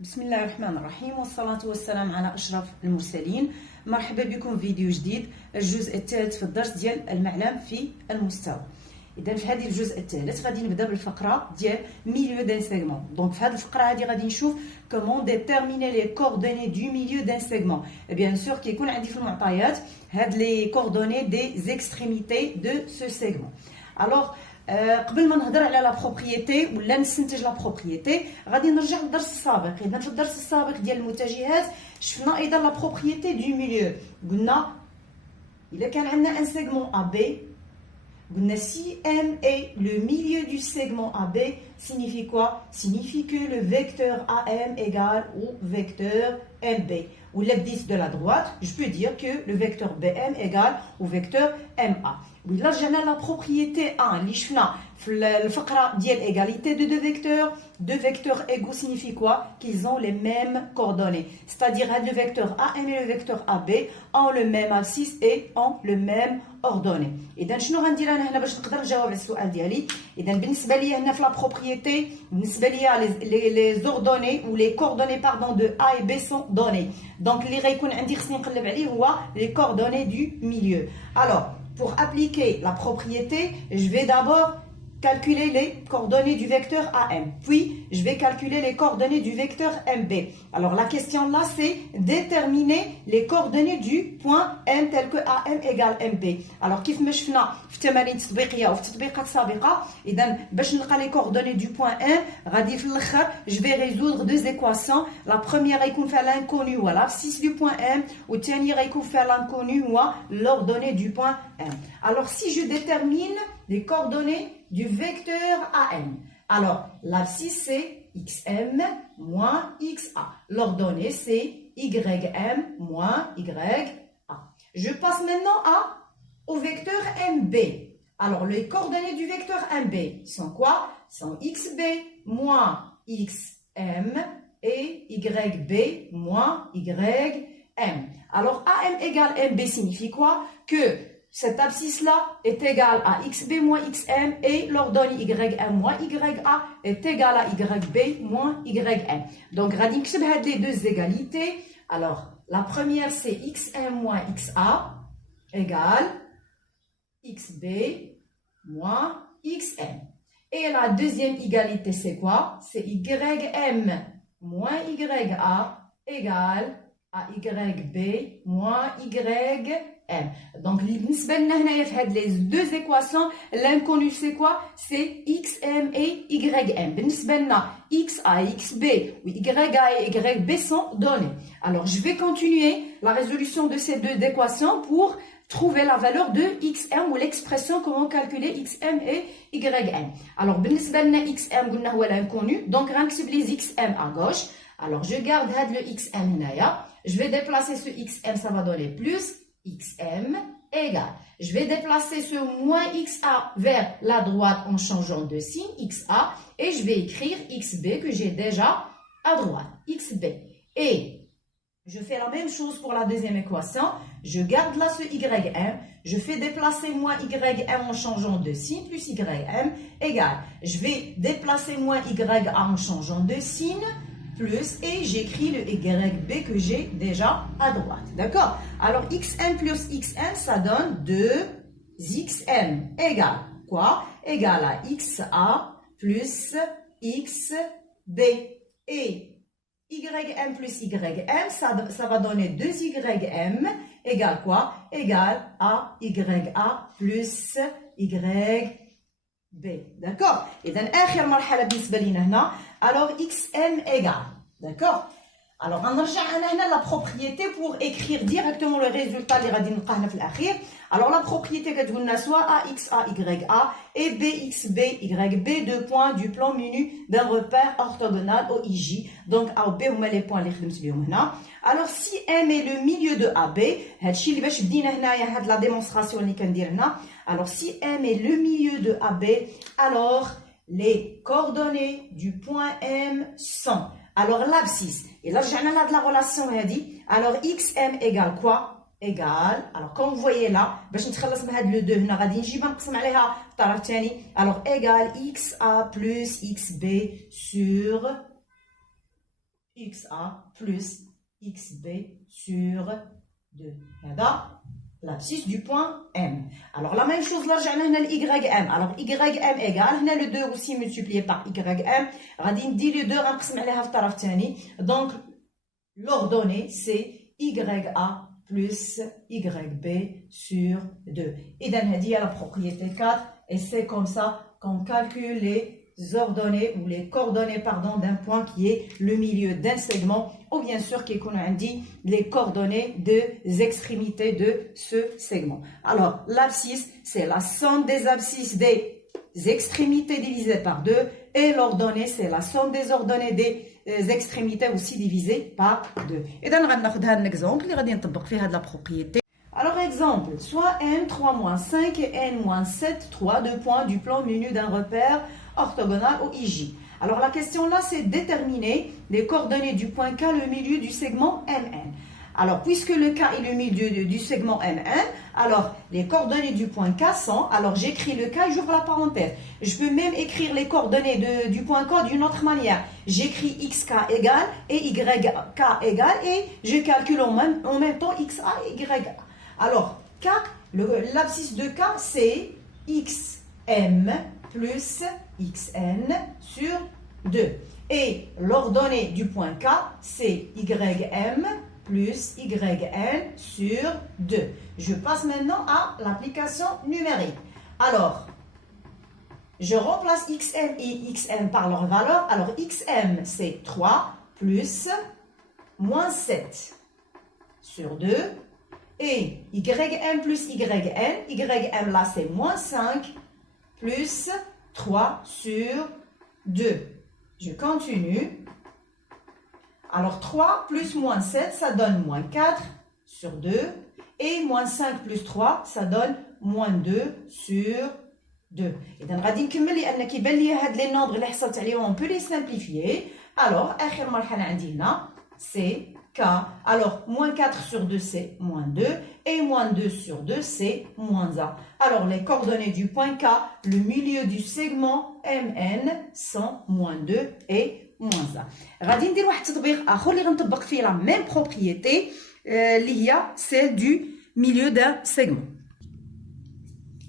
بسم الله الرحمن الرحيم والصلاة والسلام على أشرف المرسلين. مرحبا بكم في فيديو جديد، الجزء الثالث في الدرس ديال المعلم في المستوى. إذا في هذه الجزء الثالث غادي نبدا بالفقرة ديال milieu d'un segment. دونك في هذه الفقرة هذه غادي نشوف comment déterminer les coordonnées du milieu d'un segment. Et bien sûr كيكون عندي في المعطيات هاد les coordonnées des extrémités de ce segment. Alors قبل ما نهضر على لا بروبريتي ولا نستنتج لا بروبريتي غادي نرجع للدرس السابق. اذا في الدرس السابق ديال المتجهات شفنا ايضا لا بروبريتي دو ميليو. قلنا اذا كان عندنا ان سيغمون ا بي قلنا si M est le milieu du segment AB signifie quoi? Signifie que le vecteur AM égale au vecteur MB. Ou l'abdice de la droite, je peux dire que le vecteur BM égale au vecteur MA. Oui, là j'ai la propriété 1 اللي شفنا في الفقرة ديال égalité de deux vecteurs égaux signifie quoi? Qu'ils ont les mêmes coordonnées. C'est-à-dire le vecteur AM et le vecteur AB ont le même abscisse et ont le même ordonnée. إذا شنو غندير أنا هنا باش نقدر نجاوب على السؤال ديالي؟ إذا بالنسبة لي هنا في لا بروبريتي بالنسبة لي les ordonnées ou les coordonnées pardon de A et B sont données. Donc اللي غيكون عندي خصني نقلب عليه هو les coordonnées du milieu. Alors pour appliquer la propriété, je vais d'abord calculer les coordonnées du vecteur AM. Puis, je vais calculer les coordonnées du vecteur MB. Alors, la question là, c'est déterminer les coordonnées du point M tel que AM égale MB. Alors, كيف ما شفنا في التمارين التطبيقية وفي التطبيقات السابقة، إذا باش نلقى les coordonnées du point M، غادي في الآخر je vais résoudre deux équations. La première غيكون فيها l'inconnu هو l'abscisse du point M، والثانية غيكون فيها l'inconnu هو l'ordonnée du point M. Alors, si je détermine les coordonnées du vecteur AM. Alors, l'abscisse c'est XM moins XA. L'ordonnée c'est YM moins YA. Je passe maintenant au vecteur MB. Alors, les coordonnées du vecteur MB sont quoi? Sont XB moins XM et YB moins YM. Alors, AM égale MB signifie quoi? Que cette abscisse-là est égale à XB moins XM et l'ordonnée YM moins YA est égale à YB moins YM. Donc, غادي نكتب هاد les deux égalités. Alors, la première c'est XM moins XA égale XB moins XM. Et la deuxième égalité c'est quoi? C'est YM moins YA égale à YB moins YM. Donc, بالنسبة لنا هنايا في هاد les deux équations, l'inconnu c'est quoi? C'est XM et YM. بالنسبة لنا XA et XB ou YA et YB sont donnés. Alors, je vais continuer la résolution de ces deux équations pour trouver la valeur de XM ou l'expression comment calculer XM et YM. Alors, بالنسبة لنا XM قلنا هو l'inconnu. Donc, غنكتب les XM à gauche. Alors, je garde هاد le XM هنايا. Je vais déplacer ce XM, ça va donner plus XM égale. Je vais déplacer ce moins XA vers la droite en changeant de signe, XA, et je vais écrire XB que j'ai déjà à droite, XB. Et je fais la même chose pour la deuxième équation. Je garde là ce YM, je fais déplacer moins YM en changeant de signe, plus YM égale. Je vais déplacer moins YA en changeant de signe, plus, et j'écris le YB que j'ai déjà à droite. D'accord? Alors, XM plus XM, ça donne 2XM égale quoi? Égale à XA plus XB. Et YM plus YM, ça va donner 2YM égale quoi? Égale à YA plus YB. D'accord? Et dans آخر مرحلة بالنسبة لنا هنا. Alors, XM égale. D'accord? Alors, on a la propriété pour écrire directement le résultat اللي غادي نلقاه هنا في الأخير. Alors, la propriété كتقولنا soit AXA YA et BXB YB deux points du plan menu d'un repère orthogonal OIJ. Donc, A ou B هما les points اللي خدمت بهم هنا. Alors, si M est le milieu de AB, هادشي اللي باش بدينا هنايا هاد la démonstration اللي كندير هنا. Alors, si M est le milieu de AB, alors les coordonnées du point M sont. Alors, l'abscisse. Et là, j'ai la relation. Alors, XM égale quoi? Égale. Alors, comme vous voyez là, le 2, alors, égale XA plus XB sur XA plus XB sur 2. هذا l'abscisse du point M. Alors la même chose, là, j'ai le YM. Alors YM égale, on a le 2 aussi multiplié par YM. غادي ندير le 2 غنقسم عليها في الطرف الثاني. Donc l'ordonnée c'est YA plus YB sur 2. Et donc, il y a la propriété 4 et c'est comme ça qu'on calcule les ordonnées ou les coordonnées pardon, d'un point qui est le milieu d'un segment ou bien sûr qui dit les coordonnées des extrémités de ce segment. Alors l'abscisse c'est la somme des abscisses des extrémités divisées par 2 et l'ordonnée c'est la somme des ordonnées des extrémités aussi divisées par 2. Et donc, on va prendre un exemple qui va appliquer la propriété. Alors, exemple, soit n 3 moins 5 et n moins 7, 3, 2 points du plan menu d'un repère orthogonal au IJ. Alors, la question là, c'est déterminer les coordonnées du point K, le milieu du segment MN. Alors, puisque le K est le milieu du segment MN, alors les coordonnées du point K sont, alors j'écris le K et j'ouvre la parenthèse. Je peux même écrire les coordonnées du point K d'une autre manière. J'écris XK égale et YK égale et je calcule en même temps XA et YA. Alors, K, l'abscisse de K, c'est XM plus XN sur 2. Et l'ordonnée du point K, c'est YM plus YN sur 2. Je passe maintenant à l'application numérique. Alors, je remplace XM et XN par leur valeur. Alors, XM, c'est 3 plus moins 7 sur 2. Et YM plus YN, YM là, c'est moins 5 plus 3 sur 2. Je continue. Alors, 3 plus moins 7, ça donne moins 4 sur 2. Et moins 5 plus 3, ça donne moins 2 sur 2. Et donc, غادي نكمل لأن كيبان لي هاد les nombres اللي حصلت عليهم on peut les simplifier. Alors, آخر مرحلة عندي هنا c'est K. Alors, moins 4 sur 2, c'est moins 2. Et moins 2 sur 2, c'est moins 1. Alors, les coordonnées du point K, le milieu du segment MN sont moins 2 et moins 1. غادي ندير واحد التطبيق آخر اللي غنطبق فيه la même propriété اللي هي celle du milieu d'un segment.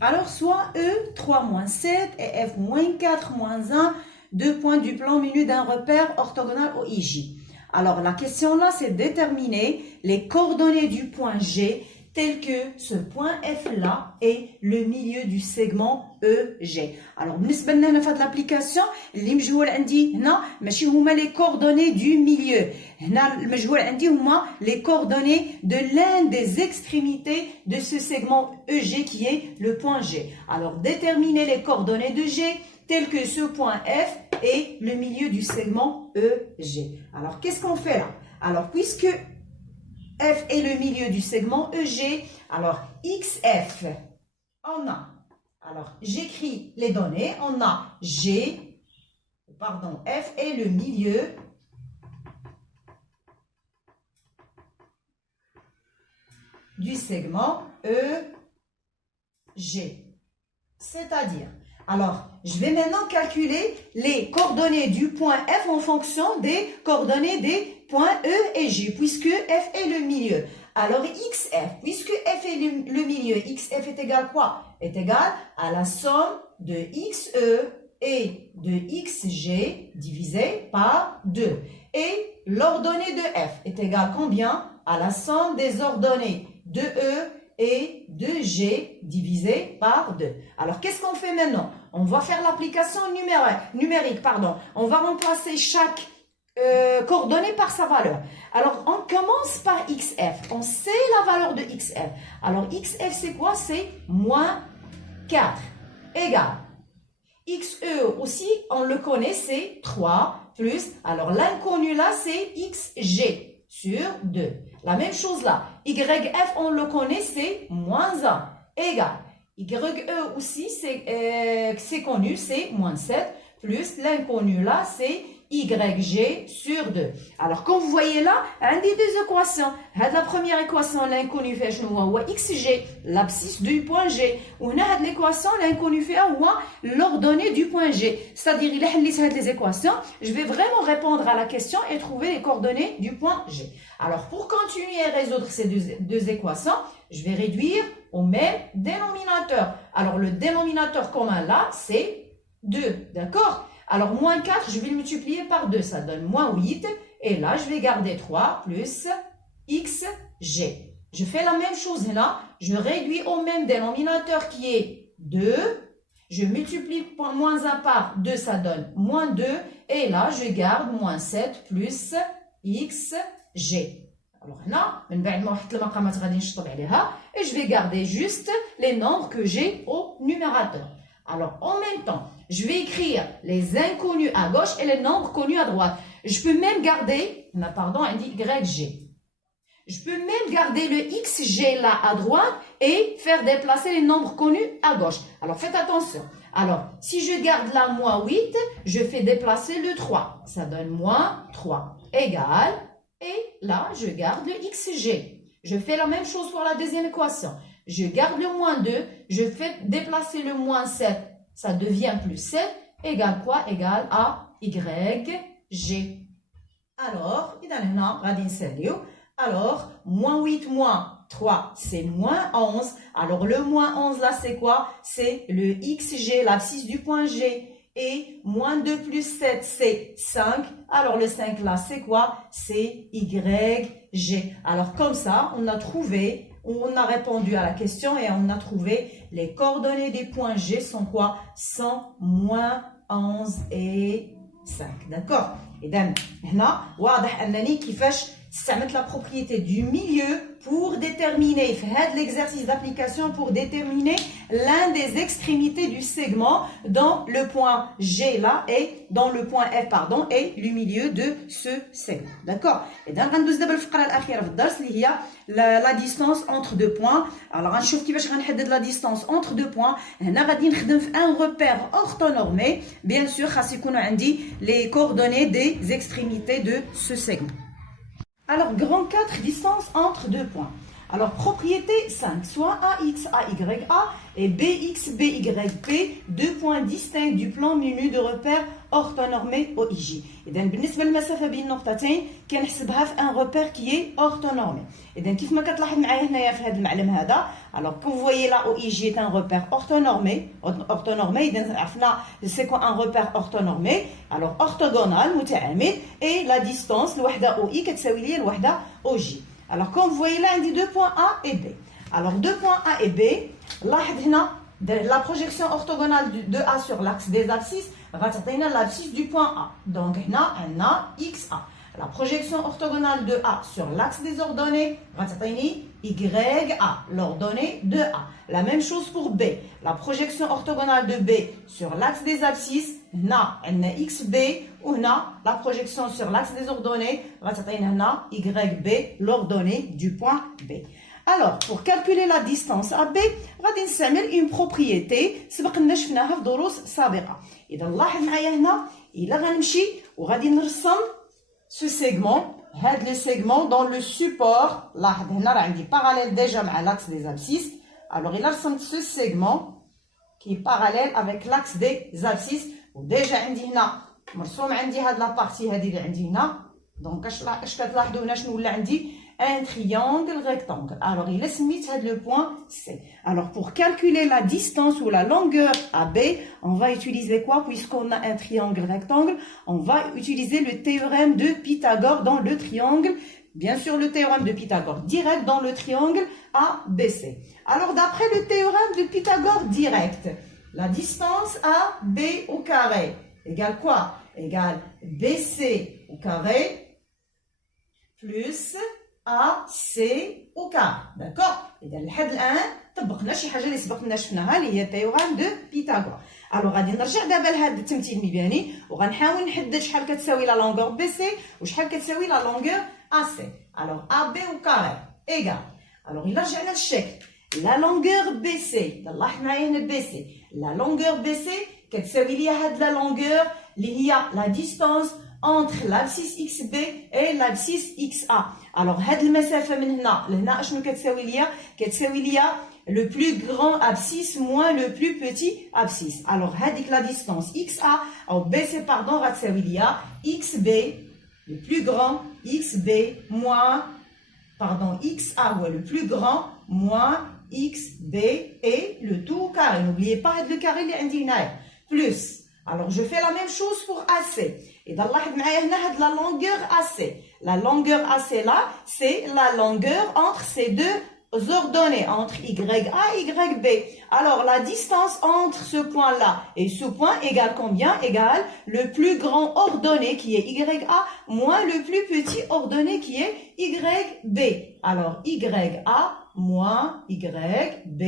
Alors, soit E, 3 moins 7 et F moins 4 moins 1, 2 points du plan menu d'un repère orthogonal au IJ. Alors, la question là, c'est déterminer les coordonnées du point G tel que ce point F là est le milieu du segment EG. Alors, بالنسبة لنا في هذه l'application, اللي مجهول عندي هنا ماشي هما les coordonnées du milieu. هنا المجهول عندي هما les coordonnées de l'un des extrémités de ce segment EG qui est le point G. Alors, déterminer les coordonnées de G tel que ce point F est le milieu du segment EG. Alors, qu'est-ce qu'on fait là? Alors, puisque F est le milieu du segment EG, alors XF, on a, alors j'écris les données, on a F est le milieu du segment EG. C'est-à-dire, alors, je vais maintenant calculer les coordonnées du point F en fonction des coordonnées des points E et G, puisque F est le milieu. Alors, XF, puisque F est le milieu, XF est égal quoi? Est égal à la somme de XE et de XG divisé par 2. Et l'ordonnée de F est égal combien? À la somme des ordonnées de E et de G divisé par 2. Alors, qu'est-ce qu'on fait maintenant? On va faire l'application numérique. On va remplacer chaque coordonnée par sa valeur. Alors, on commence par XF. On sait la valeur de XF. Alors, XF, c'est quoi? C'est moins 4 égale. XE aussi, on le connaît, c'est 3 plus. Alors, l'inconnu là, c'est XG sur 2. La même chose là. YF, on le connaît, c'est moins 1 égale. YE aussi, c'est connu, c'est moins 7 plus l'inconnu là, c'est YG sur 2. Alors, comme vous voyez là, un des deux équations. La première équation, l'inconnu fait XG, l'abscisse du point G. On a l'équation, l'inconnu fait l'ordonnée du point G. C'est-à-dire, il a les équations. Je vais vraiment répondre à la question et trouver les coordonnées du point G. Alors, pour continuer à résoudre ces deux équations, je vais réduire au même dénominateur. Alors, le dénominateur commun là, c'est 2. D'accord? Alors, moins 4, je vais le multiplier par 2. Ça donne moins 8. Et là, je vais garder 3 plus XG. Je fais la même chose là. Je réduis au même dénominateur qui est 2. Je multiplie moins 1 par 2, ça donne moins 2. Et là, je garde moins 7 plus XG. Alors là, et je vais garder juste les nombres que j'ai au numérateur. Alors, en même temps, je vais écrire les inconnus à gauche et les nombres connus à droite. Je peux même garder, on dit YG. Je peux même garder le XG là à droite et faire déplacer les nombres connus à gauche. Alors, faites attention. Alors, si je garde là moins 8, je fais déplacer le 3. Ça donne moins 3 égale, et là, je garde le XG. Je fais la même chose pour la deuxième équation. Je garde le moins 2, je fais déplacer le moins 7, ça devient plus 7, égale quoi? Égale à YG. Alors, alors, moins 8 moins 3, c'est moins 11. Alors, le moins 11 là, c'est quoi? C'est le XG, l'abscisse du point G. Et moins 2 plus 7, c'est 5. Alors, le 5 là, c'est quoi? C'est YG. Alors, comme ça, on a trouvé, on a répondu à la question et on a trouvé les coordonnées des points G sont quoi? 100, moins 11 et 5. D'accord? Et donc, هنا واضح أنني كيفاش استعملت la propriété du milieu pour déterminer, faire l'exercice d'application pour déterminer l'un des extrémités du segment dans le point G là et dans le point F pardon et le milieu de ce segment. D'accord? Et donc غندوز دابا الفقرة الأخيرة في الدرس اللي هي la distance entre deux points. Alors غنشوف كيفاش غنحدد la distance entre deux points. هنا غادي نخدم في un repère orthonormé. Bien sûr خاص يكونوا عندي les coordonnées des extrémités de ce segment. Alors, grand 4, distance entre deux points. Alors, propriété 5, soit AX, AYA et BX, BYP, deux points distincts du plan menu de repère orthonormé OIJ. إذن بالنسبة للمسافة بين النقطتين كنحسبها في un repère qui est orthonormé. إذن كيف ما كتلاحظ معايا هنايا في هذا المعلم هذا. Alors, comme vous voyez là, OIJ est un repère orthonormé. إذن عرفنا c'est quoi un repère orthonormé. Alors, orthogonal, متعامد, et la distance, الوحدة OI كتساوي لي الوحدة OJ. Alors, comme vous voyez là, on dit deux points A et B. Alors, deux points A et B, là, la projection orthogonale de A sur l'axe des abscisses, l'abscisse du point A. Donc, on a XA. La projection orthogonale de A sur l'axe des ordonnées, YA, l'ordonnée de A. La même chose pour B. La projection orthogonale de B sur l'axe des abscisses, on a XB, ou la projection sur l'axe des ordonnées, YB, l'ordonnée du point B. Alors, pour calculer la distance AB, غادي نستعمل une propriété سبقنا شفناها في دروس سابقة. إذا نلاحظ معايا هنا إلا غنمشي وغادي نرسم ce segment, هاد le segment dans le support. لاحظ هنا راه عندي parallèle déjà مع l'axe des abscisses. Alors, il a رسمت ce segment qui est parallèle avec l'axe des abscisses. وديجا عندي هنا مرسوم عندي هاد لا بارتي هادي اللي عندي هنا. دونك اش كتلاحظوا هنا شنو ولا عندي un triangle rectangle. Alors il est سميت هاد le point C. Alors pour calculer la distance ou la longueur AB, on va utiliser quoi? Puisqu'on a un triangle rectangle, on va utiliser le théorème de Pythagore dans le triangle. Bien sûr, le théorème de Pythagore direct dans le triangle ABC. Alors d'après le théorème de Pythagore direct, la distance AB au carré égale quoi? Égale BC au carré plus AC au carré. D'accord? إذا لحد الآن طبقنا شي حاجة اللي سبقنا شفناها اللي هي التيورام دو بيثاغور. ألوغ غادي نرجع دابا لهذا التمثيل المباني وغنحاول نحدد شحال كتساوي لا لونغور بي سي وشحال كتساوي لا لونغور A C. ألوغ A B au carré إيكال. ألوغ إلا رجعنا للشكل لا لونغور بي سي لاحظ معايا هنا بي سي لا لونغور بي سي كتساوي ليا هاد لا لونغور اللي هي لا ديستانس entre l'abscisse XB et l'abscisse XA. Alors هاد المسافة من هنا لهنا اشنو كتساوي ليا؟ كتساوي ليا le plus grand abscisse moins le plus petit abscisse. Alors هذيك la distance XA ou BC pardon غتساوي ليا XB le plus grand XB moins pardon XA ou le plus grand moins XB et le tout au carré. N'oubliez pas le carré اللي عندي هنايا plus. Alors je fais la même chose pour AC. Et dans la longueur AC. La longueur AC là, c'est la longueur entre ces deux ordonnées, entre YA et YB. Alors la distance entre ce point-là et ce point égale combien? Égale le plus grand ordonné qui est YA moins le plus petit ordonné qui est YB. Alors YA moins YB,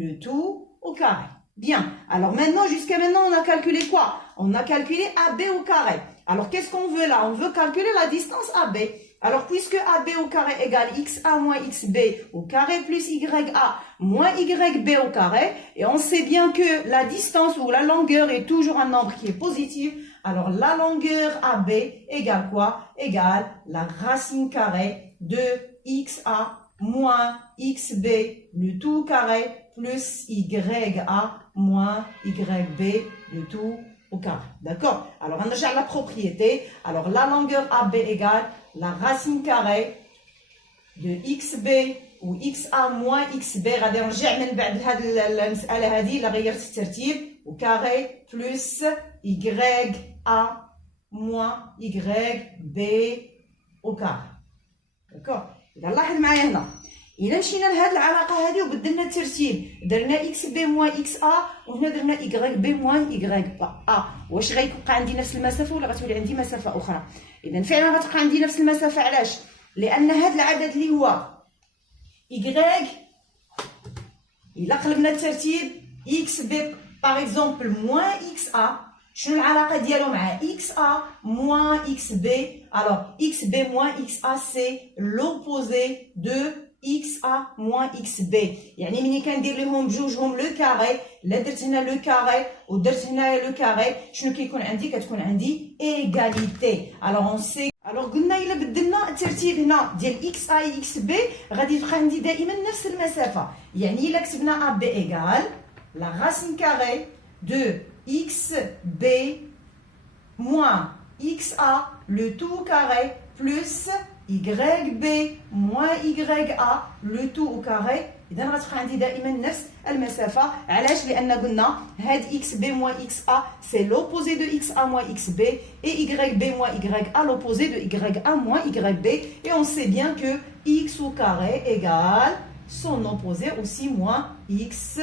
le tout au carré. Bien, alors maintenant, jusqu'à maintenant, on a calculé quoi? On a calculé AB au carré. Alors, qu'est-ce qu'on veut là? On veut calculer la distance AB. Alors, puisque AB au carré égale XA moins XB au carré plus YA moins YB au carré, et on sait bien que la distance ou la longueur est toujours un nombre qui est positif, alors la longueur AB égale quoi? Égale la racine carrée de XA moins XB, le tout carré, plus YA moins YB, le tout au carré. D'accord? Alors, on a la propriété. Alors, la longueur AB égale la racine carrée de XB ou XA moins XB. غادي نرجع من بعد هذه المسألة هذه اللي غيرت الترتيب au carré plus YA moins YB au carré. D'accord? إذا لاحظ معايا هنا. إلا مشينا لهاد العلاقة هذه وبدلنا الترتيب درنا إكس بي موان إكس أ وهنا درنا إيكغيك بي موان إيكغيك أ واش غيبقى عندي نفس المسافة ولا غتولي عندي مسافة أخرى؟ إذا فعلا غتبقى عندي نفس المسافة. علاش؟ لأن هاد العدد اللي هو إيكغيك إلا قلبنا الترتيب إكس بي باغ إكزومبل موان إكس أ شنو العلاقة ديالو مع إكس أ موان إكس بي؟ ألوغ إكس بي موان إكس أ سي لوبوزي دو XA moins XB. يعني ملي كندير لهم بجوجهم لو كاري، لا درت هنا لو كاري ودرت هنايا لو كاري، شنو كيكون عندي؟ كتكون عندي ايغاليتي. الوغ اون سي قلنا الا بدلنا الترتيب هنا ديال XA و XB غادي تبقى عندي دائما نفس المسافه. يعني الا كتبنا AB ايغال لا راسين كاري دو XB moins XA le tout carré plus YB moins YA le tout au carré. إذا غتبقى عندي دائما نفس المسافة. علاش؟ لأن قلنا هاد XB moins XA c'est l'opposé de XA moins XB et YB moins YA l'opposé de YA moins YB. Et on sait bien que X au carré égale son opposé aussi moins X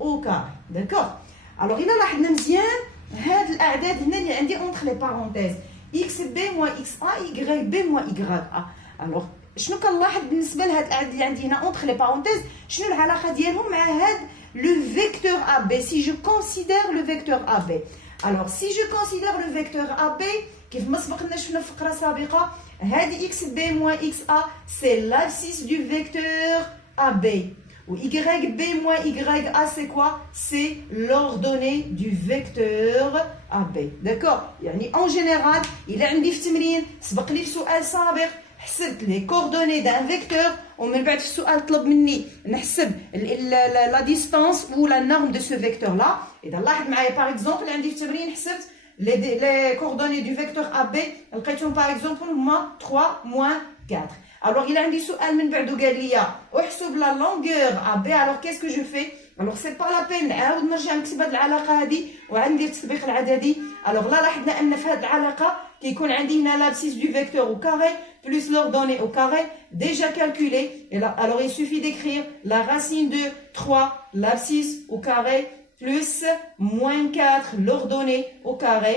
au carré. D'accord? Alors إلا لاحظنا مزيان هاد الأعداد هنا اللي عندي entre les parenthèses XB moins XA YB moins YA. alors شنو كنلاحظ بالنسبه لهاد الاعداد اللي عندي هنا اونتر لي بارونتيز؟ شنو العلاقه ديالهم مع هاد لو فيكتور AB si je considère le vecteur AB. alors si je considère le vecteur AB كيف ما سبقنا شفنا في فقره سابقه هاد XB moins XA c'est l'abscisse du vecteur AB. ou YB moins YA c'est quoi? C'est l'ordonnée du vecteur AB. d'accord? يعني en général إلا عندي في تمرين سبق لي في سؤال سابق حسبت لي كوردوني دان فيكتور ومن بعد في السؤال طلب مني نحسب لا ديستانس ولا نورم دو سو فيكتور لا. اذا لاحظ معايا باغ اكزومبل عندي في التمرين حسبت لي كوردوني دو فيكتور AB لقيتهم باغ اكزومبل هما 3 موان 4. alors il عندي سؤال من بعدو قال لي احسب لا لونغور AB. alors qu'est-ce que je fais? alors c'est pas la peine نعاود نرجع نكتب هاد العلاقه هادي وعاد ندير التطبيق العددي. alors لا لاحظنا ان في هاد العلاقه كيكون عندي هنا l'abscisse du vecteur au carré plus l'ordonnée au carré déjà calculé. Et là, alors il suffit d'écrire la racine de 3 l'abscisse au carré plus moins 4 l'ordonnée au carré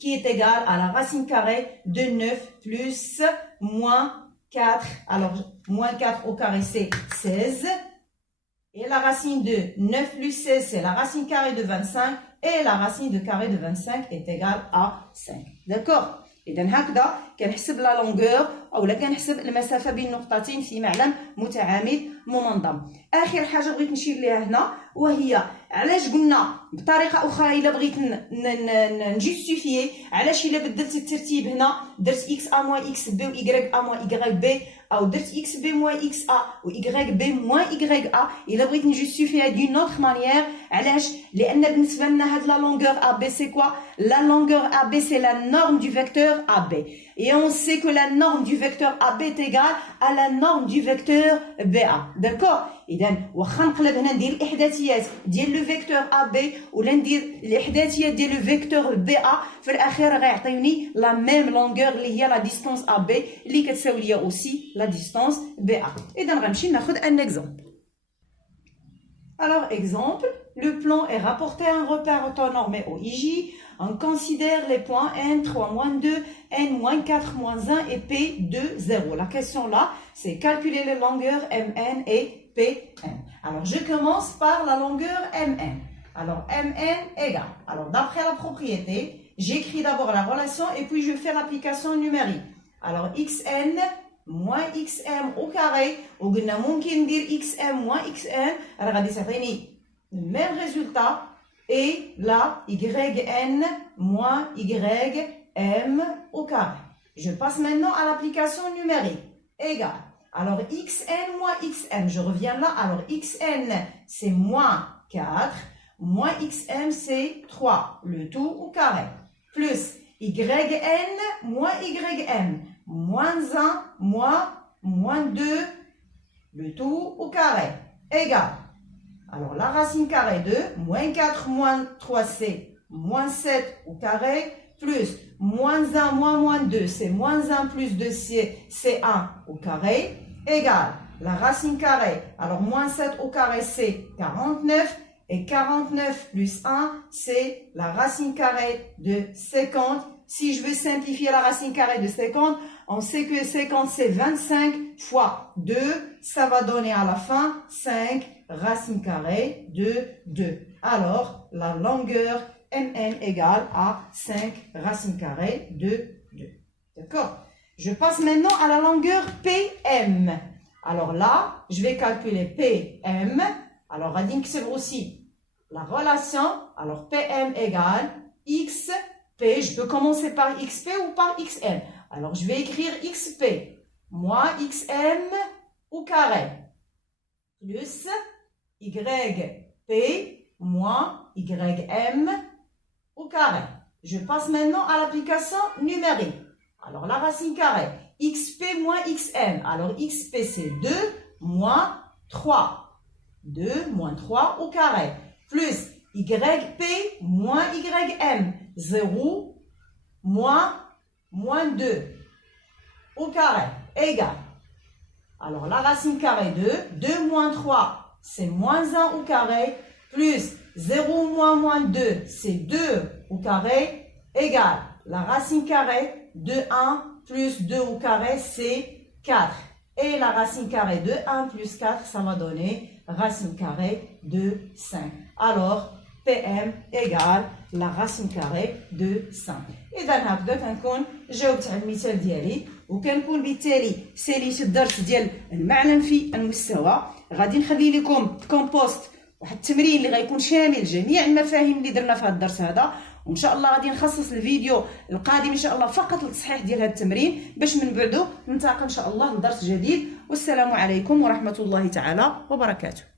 qui est égal à la racine carrée de 9 plus moins 4. alors moins 4 au carré c'est 16 et la racine de 9 plus 16 c'est la racine carrée de 25 et la racine de carré de 25 est égale à 5. d'accord? إذا هكذا كنحسب لا لونغور أولا كنحسب المسافة بين نقطتين في معلم متعامد منظم. آخر حاجة بغيت نشير ليها هنا وهي علاش قلنا بطريقه اخرى الا بغيت نجوستيفيي علاش الا بدلت الترتيب هنا درت اكس ا موان اكس بي و y ا موان y بي او درت اكس بي موان اكس ا و y بي موان y ا الا بغيت نجوستيفيها دون اوتر مانيير. علاش؟ لان بالنسبه لنا هاد لا لونغور ا بي سي كوا؟ لا لونغور ا بي سي لا نورم دو فيكتور ا بي et on sait que la norme du vecteur AB est égale à la norme du vecteur BA. D'accord? إذن واخا نقلب هنا ندير الإحداثيات ديال لو فيكتور AB ولا ندير الإحداثيات ديال لو فيكتور BA في الأخير غيعطيوني لا ميم لونغور اللي هي لا ديستونس AB اللي كتساوي ليا أوسي لا ديستونس BA. إذن غنمشي ناخد ان اكزومبل. Alors, exemple, le plan est rapporté à un repère auto-normé au IJ. On considère les points N3, -2, N-4, -1 et P2, 0. La question là, c'est calculer les longueurs MN et PM. Alors, je commence par la longueur MN. Alors, MN égale. Alors, d'après la propriété, j'écris d'abord la relation et puis je fais l'application numérique. Alors, XN moins XM au carré, ou قلنا ممكن ندير XM moins XN, راه غادي تعطيني le même résultat, et là YN moins YM au carré. Je passe maintenant à l'application numérique. Égale. Alors XN moins XM, je reviens là. Alors XN c'est moins 4, moins XM c'est 3, le tout au carré. Plus YN moins YM. Moins 1, moins 2, le tout au carré, égale. Alors, la racine carrée de moins 4, moins 3, c'est moins 7 au carré, plus moins 1, moins 2, c'est moins 1 plus 2, c'est 1 au carré, égale. La racine carrée, alors moins 7 au carré, c'est 49, et 49 plus 1, c'est la racine carrée de 50. Si je veux simplifier la racine carrée de 50, on sait que 50 c'est 25 fois 2, ça va donner à la fin 5 racine carrée de 2. Alors, la longueur MN égale à 5 racine carrée de 2. D'accord? Je passe maintenant à la longueur PM. Alors là, je vais calculer PM. Alors, on va dire que c'est aussi la relation. Alors, PM égale X P, je peux commencer par XP ou par XM. Alors, je vais écrire XP moins XM au carré plus YP moins YM au carré. Je passe maintenant à l'application numérique. Alors, la racine carrée, XP moins XM. Alors, XP, c'est 2 moins 3. 2 moins 3 au carré. Plus YP moins YM. 0 moins 2 au carré égale. Alors la racine carrée de 2 moins 3 c'est moins 1 au carré plus 0 moins 2 c'est 2 au carré égale. La racine carrée de 1 plus 2 au carré c'est 4. Et la racine carrée de 1 plus 4 ça va donner racine carrée de 5. Alors PM égale la racine carrée de 5. إذا هكذا كنكون جاوبت على المثال ديالي وكنكون بالتالي ساليت الدرس ديال المعلم في المستوى. غادي نخلي لكم كومبوست واحد التمرين اللي غيكون شامل جميع المفاهيم اللي درنا في هذا الدرس هذا، وان شاء الله غادي نخصص الفيديو القادم ان شاء الله فقط للتصحيح ديال هذا التمرين باش من بعده نلتقي ان شاء الله لدرس جديد. والسلام عليكم ورحمة الله تعالى وبركاته.